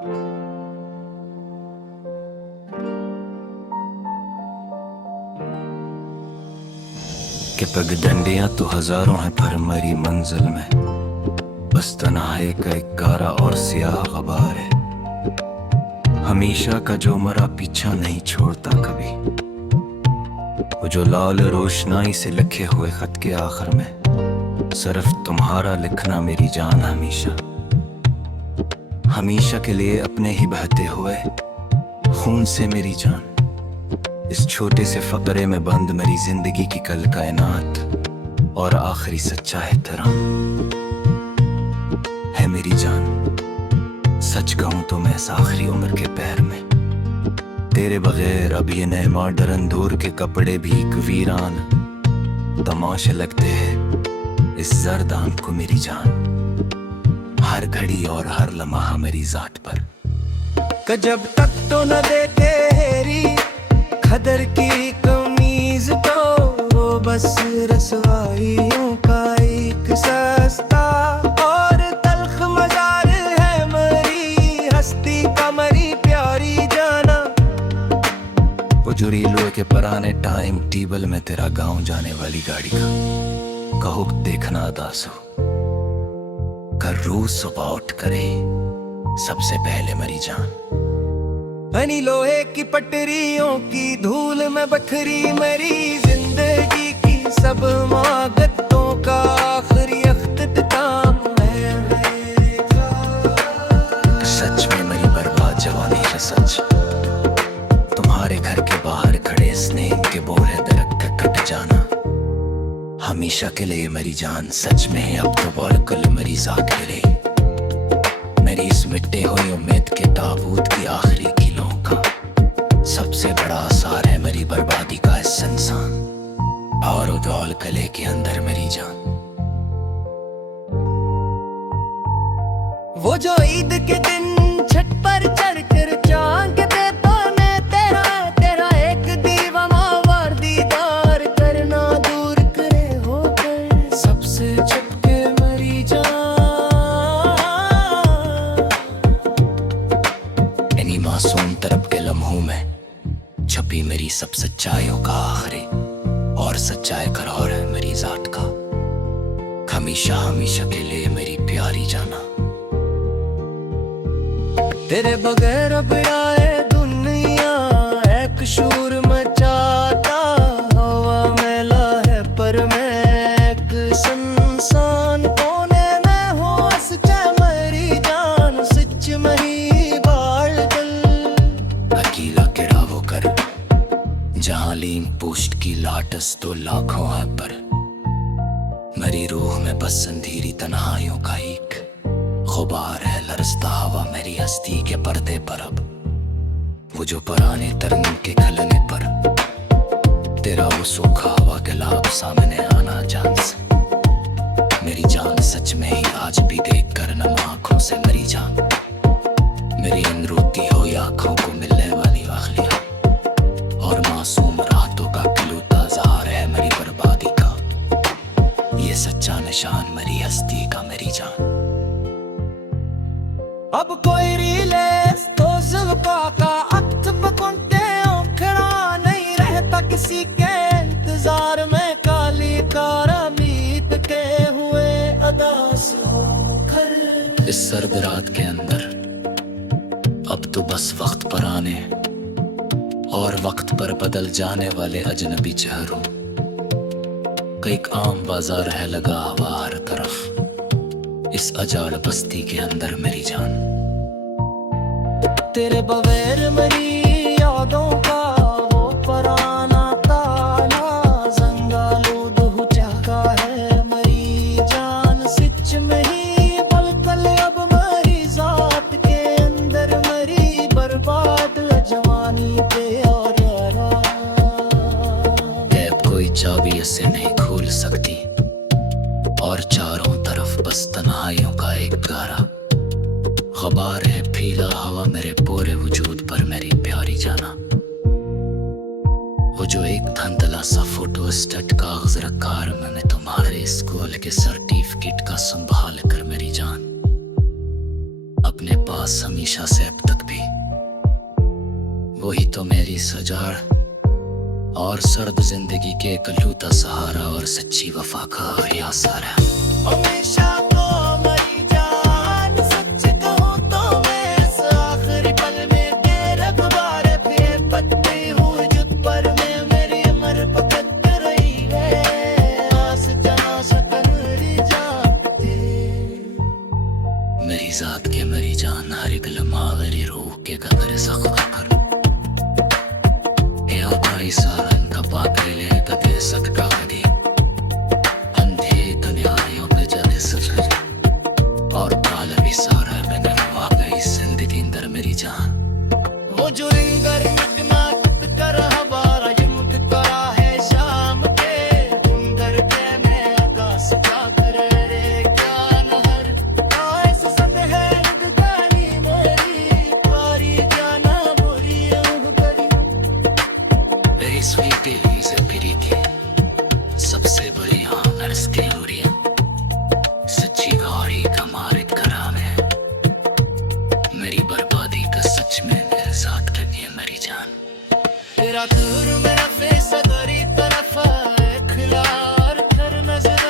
कि पगडंडियां तो हजारों हैं पर मरी मंजिल में बस तन्हाई का एक गारा और सियाह गबार है। हमेशा का जो मरा पीछा नहीं छोड़ता कभी, वो जो लाल रोशनाई से लिखे हुए खत के आखिर में सिर्फ तुम्हारा लिखना मेरी जान। हमेशा हमेशा के लिए अपने ही बहते हुए खून से मेरी जान। इस छोटे से फकरे में बंद मेरी जिंदगी की कल कायनात और आखिरी सच्चा एहतराम है मेरी जान। सच कहूं तो मैं इस आखिरी उम्र के पैर में तेरे बगैर अब ये नए मॉडर्न दौर के कपड़े भी एक वीरान तमाशे लगते हैं इस जरदान को मेरी जान। हर घड़ी और हर लम्हा मेरी जात पर जब तक तो न देखे हेरी खदर की कमीज तो बस रसवाइयों का एक सस्ता और तल्ख मजार है मरी हस्ती का मरी प्यारी जाना। वो जो रीलों के पुराने टाइम टेबल में तेरा गांव जाने वाली गाड़ी का हुक देखना अदास हो कर रोज सुबह उठ करे सबसे पहले मरी जान। हनी लोहे की पटरियों की धूल में बखरी मेरी जिंदगी की सब मागतों का आखिरी अख्ताम है। सच में मेरी बर्बाद जवानी है सच। तुम्हारे घर के बाहर खड़े स्नेह के बोले दरख्त टूट जाना हमेशा के लिए मेरी जान। सच में अब तो बोल कल मेरी जात के लिए मेरी इस मिट्टे हुई उम्मीद के ताबूत की आखिरी किलों का सबसे बड़ा आसार है मेरी बर्बादी का इस इंसान और उदौल कले के अंदर मेरी जान। वो जो ईद के दिन छत पर चढ़कर चांद देता मैं तेरा तेरा एक दीवाना वार दीदार करना दूर करे होकर सबसे छुपके मरी जान। इन्हीं मासूम तरफ के लम्हों में छपी मेरी सब सच्चाइयों का आखिरी और सच्चाई करार है मेरी जात का। हमेशा हमेशा के लिए मेरी प्यारी जाना। तेरे बगैर अब आए दुनिया एक शूर मचाता हवा मैला है पर मैं एक संसान कोने में हो सच्चा मरी जान। सच मही बाल दिल अकेला गिरा वो कर जहां लीम पोस्ट की लाटस तो लाखों है पर मेरी रूह में बस अंधेरी तन्हाइयों का एक गुबार है। लरसता हवा मेरी हस्ती के पर्दे पर अब वो जो पुराने तरंग के खलने पर तेरा वो सूखा हवा गुलाब सामने आना जान से मेरी जान। सच में ही आज भी देख कर नम आंखों से मेरी जान मेरी इन रोती हुई आंखों को मिलने वाली आखिरी और मासूम रातों का खिलौता ज़ाहर है मेरी बर्बादी का ये सच्चा निशान मेरी हस्ती का मेरी जान। अब कोई रिलेस तो ज़ुल्फ़ा का अख्त बकुनते खड़ा नहीं रहता किसी के इंतजार में काली कारा मीत के हुए अदास होकर इस सर्द रात के अंदर अब तो बस वक्त पर आने और वक्त पर बदल जाने वाले अजनबी चेहरों का एक आम बाजार है लगा हुआ हर तरफ इस अजाड़ बस्ती के अंदर मेरी जान। तेरे बगैर मरी यादों का वो पुराना ताला जंगालूद हो चुका है मरी जान। सच में ही पल अब मरी जात के अंदर मरी बर्बाद जवानी पे और कोई चाबी इसे नहीं खोल सकती और चारों तरफ बस तन्हाइयों का एक गारा गबार है फीला हवा मेरे पूरे वजूद पर मेरी प्यारी जाना। वो जो एक धंधला सा फोटो स्टेट कागज रखा मैंने तुम्हारे स्कूल के सर्टिफिकेट का संभाल कर मेरी जान अपने पास पास हमेशा से अब तक भी। वही तो मेरी सजाड़ और सर्द जिंदगी के कलूता सहारा और सच्ची वफा का ही आसार है। हमेशा तो मरी जान, सच कहूं तो मैं इस आखिरी पल में तेरे गुब्बारे पे पत्ती हूँ जुग पर में मेरी उम्र पकड़ रही है आस जना सकन मेरी जान। मेरी जात के मरी जान हर एक लम्हा मेरी रूह के कदर सख्त पर सारा इनका पाते ले कदे सकता कदी अंधे दुनियाओं पे जले सच और काल भी सारा मैंने वाकई जिंदगी अंदर मेरी जान। वो जो रिंगर मिटना कर हमारा ये मुझ करा है शाम के रिंगर के मैं आकाश जाकर रे क्या नहर आस सद है रुदगानी मेरी प्यारी जाना बुरी करी। मेरी स्वीटी से फिरी थी सबसे बड़ी नर्स के हुरिया सच्ची गौरी का मारिक करा में मेरी बर्बादी का सच में मेरे साथ करनी है मेरी जान। तेरा दूर मेरा फैसला तेरी तरफ खिलार कर नजर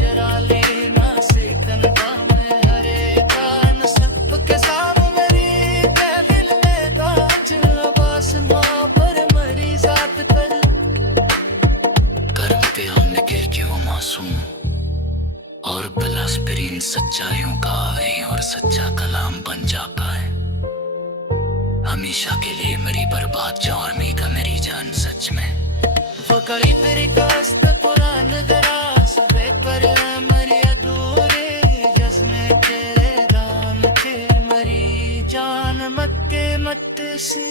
जरा लेना से तनका में हरे कान सब के सामने मेरी दिल में गाछ लबास माँ पर मरी जात कर कर्म पे हमने के क्यों मासूम और बिलासपुरीन सच्चाइयों का है और सच्चा कलाम बन जाता है हमेशा के लिए मेरी बर्बाद जौरमी का मेरी जान सच में। फकरी तेरी कास्त पुरान दरास वे पर मरी अधूरे जज्मे तेरे दान के मरी जान मक्के मत सी